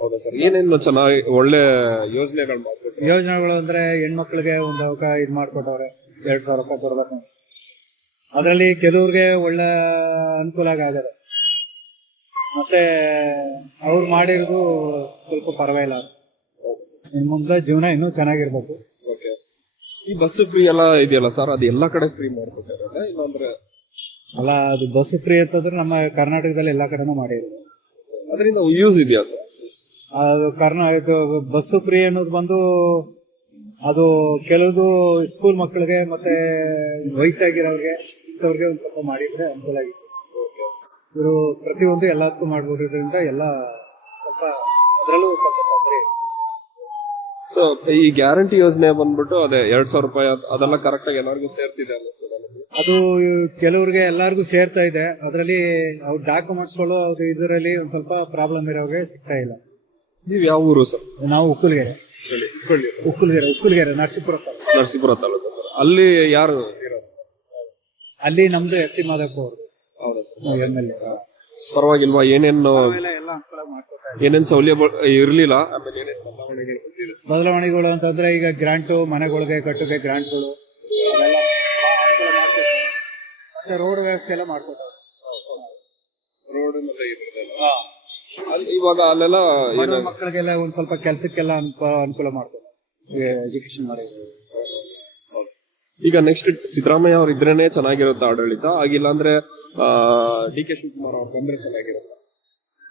ಹೌದಾ ಸರ್, ಏನೇನು ಚೆನ್ನಾಗಿ ಒಳ್ಳೆ ಯೋಜನೆಗಳು ಮಾಡ್ಕೊಟ್ರು? ಯೋಜನೆಗಳು ಅಂದ್ರೆ ಹೆಣ್ಮಕ್ಳಿಗೆ ಒಂದು ಇದ್ ಮಾಡ್ಕೊಟ್ಟವ್ರೆ. 2,000 ರೂಪಾಯಿ ಕೊಡ್ಬೇಕು. ಅದರಲ್ಲಿ ಕೆಲವ್ರಿಗೆ ಒಳ್ಳೆ ಅನುಕೂಲ ಆಗದೆ, ಮತ್ತೆ ಅವ್ರು ಮಾಡಿರೋದು ಸ್ವಲ್ಪ ಪರವಾಗಿಲ್ಲ. ಇನ್ ಮುಂದೆ ಜೀವನ ಇನ್ನೂ ಚೆನ್ನಾಗಿರ್ಬೇಕು. ಓಕೆ. ಈ ಬಸ್ ಫ್ರೀ ಎಲ್ಲ ಇದೆಯಲ್ಲ ಸರ್, ಅದು ಎಲ್ಲಾ ಕಡೆ ಫ್ರೀ ಮಾಡ್ಕೊಟ್ಟಾರಲ್ಲ, ಇಲ್ಲಾಂದ್ರೆ ಅಲ್ಲ, ಅದು ಬಸ್ ಫ್ರೀ ಅಂತಂದ್ರೆ ನಮ್ಮ ಕರ್ನಾಟಕದಲ್ಲಿ ಎಲ್ಲಾ ಕಡೆನೂ ಮಾಡಿರೋದು. ಅದರಿಂದ ಯೂಸ್ ಇದೆಯಾ ಸರ್? ಅದು ಬಸ್ ಫ್ರೀ ಅನ್ನೋದು ಬಂದು ಅದು ಕೆಲವುದು ಸ್ಕೂಲ್ ಮಕ್ಕಳಿಗೆ ಮತ್ತೆ ವಯಸ್ಸಾಗಿರೋರಿಗೆ ಇಂಥವ್ರಿಗೆ ಒಂದ್ ಸ್ವಲ್ಪ ಮಾಡಿದ್ರೆ ಅನುಕೂಲ ಆಗಿತ್ತು. ಇವರು ಪ್ರತಿಯೊಂದು ಎಲ್ಲದಕ್ಕೂ ಮಾಡ್ಬೋದ್ರಿಂದ ಎಲ್ಲ ಸ್ವಲ್ಪ ಅದರಲ್ಲೂ ಸ್ವಲ್ಪ ತೊಂದ್ರೆ ಇದೆ. ಸೊ ಈ ಗ್ಯಾರಂಟಿ ಯೋಜನೆ ಬಂದ್ಬಿಟ್ಟು ಅದೇ 2,000 ರೂಪಾಯಿ ಅದೆಲ್ಲ ಕರೆಕ್ಟ್ ಆಗಿ ಎಲ್ಲರಿಗೂ ಸೇರ್ತಿದೆ ಅನ್ನಿಸ್ತದೆ ನನಗೆ. ಅದು ಕೆಲವ್ರಿಗೆ ಎಲ್ಲಾರ್ಗು ಸೇರ್ತಾ ಇದೆ. ಅದರಲ್ಲಿ ಅವ್ರ ಡಾಕ್ಯುಮೆಂಟ್ಸ್ಗಳು ಅದು ಇದರಲ್ಲಿ ಒಂದ್ ಸ್ವಲ್ಪ ಪ್ರಾಬ್ಲಮ್ ಇರೋರಿಗೆ ಸಿಗ್ತಾ ಇಲ್ಲ. ನೀವ್ ಯಾವ ಊರು ಸರ್? ನಾವು ಉಕ್ಕುಲ್ಗೆರೆ ನರಸೀಪುರ ತಾಲೂಕು. ನರಸೀಪುರ ತಾಲೂಕು ಸರ್. ಅಲ್ಲಿ ಯಾರು ಇರೋದು? ಅಲ್ಲಿ ನಮ್ದು ಎಸ್ ಸಿ ಮಾದಪ್ಪ ಅವರು ಹೌದಾ ಸರ್? MLA. ಪರವಾಗಿಲ್ವಾ? ಏನೇನು ಎಲ್ಲ ಅನುಕೂಲ ಮಾಡ್ಕೊತಾರೆ. ಏನೇನ್ ಸೌಲಭ್ಯ ಇರ್ಲಿಲ್ಲ, ಆಮೇಲೆ ಏನೇನ್ ಬದಲಾವಣೆಗಳು ಬಂದಿದೆ? ಬದಲಾವಣೆಗಳು ಅಂತಂದ್ರೆ ಈಗ ಗ್ರಾಂಟು, ಮನೆಗಳಿಗೆ ಕಟ್ಟುಗೆ ಗ್ರಾಂಟ್ಗಳು ಅದೆಲ್ಲ ಅನುಕೂಲ ಮಾಡ್ಕೊತಾರೆ. ಮತ್ತೆ ರೋಡ್ ವ್ಯವಸ್ಥೆ ಎಲ್ಲ ಮಾಡ್ಕೊತಾರೆ. ರೋಡ್ ಮತ್ತೆ ಇದ್ರದ್ದೆಲ್ಲ. ಇವಾಗ ಅಲ್ಲೆಲ್ಲ ಬಡ ಮಕ್ಕಳಿಗೆಲ್ಲ ಒಂದ್ ಸ್ವಲ್ಪ ಕೆಲ್ಸಕ್ಕೆಲ್ಲ ಅನುಕೂಲ ಮಾಡ್ತಾರೆ, ಎಜುಕೇಶನ್ ಮಾಡಿ. ಈಗ ನೆಕ್ಸ್ಟ್ ಸಿದ್ದರಾಮಯ್ಯ ಅವ್ರು ಇದ್ರೇನೆ ಚೆನ್ನಾಗಿರುತ್ತೆ ಆಡಳಿತ, ಆಗಿಲ್ಲ ಅಂದ್ರೆ DK ಶಿವಕುಮಾರ್ ಅವ್ರು ಬಂದ್ರೆ ಚೆನ್ನಾಗಿರುತ್ತೆ.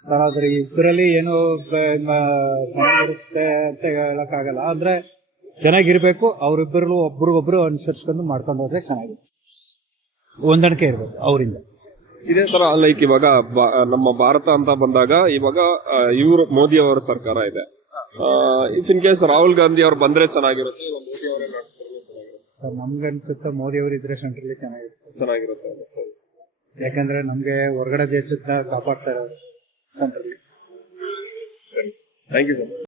ಆದ್ರೆ ಇಬ್ಬರಲ್ಲಿ ಏನು ಚೆನ್ನಾಗಿರುತ್ತೆ ಅಂತ ಹೇಳಕ್ಕಾಗಲ್ಲ. ಅಂದ್ರೆ ಚೆನ್ನಾಗಿರ್ಬೇಕು, ಅವ್ರಿಬ್ಬರು ಒಬ್ರಿಗೊಬ್ರು ಅನುಸರಿಸ್ಕೊಂಡು ಮಾಡ್ಕೊಂಡು ಹೋದ್ರೆ ಚೆನ್ನಾಗಿದೆ. ಹೊಂದಾಣಿಕೆ ಇರ್ಬೇಕು ಅವರಿಂದ. ಇದೇ ತರ ಲೈಕ್ ಇವಾಗ ನಮ್ಮ ಭಾರತ ಅಂತ ಬಂದಾಗ ಇವಾಗ ಇವರು ಮೋದಿ ಅವರ ಸರ್ಕಾರ ಇದೆ. If in case Rahul Gandhi ಅವ್ರು ಬಂದ್ರೆ ಚೆನ್ನಾಗಿರುತ್ತೆ, ಮೋದಿ ಅವರೇ ನಮ್ಗೆ ಅನ್ಸುತ್ತೆ ಮೋದಿ ಅವರು ಇದ್ರೆ ಸೆಂಟ್ರಲ್ಲಿ ಚೆನ್ನಾಗಿರುತ್ತೆ. ಯಾಕಂದ್ರೆ ನಮ್ಗೆ ಹೊರಗಡೆ ದೇಶದ ಕಾಪಾಡ್ತಾ ಇರೋದು ಸೆಂಟ್ರಲ್ಲಿ. Thank you sir.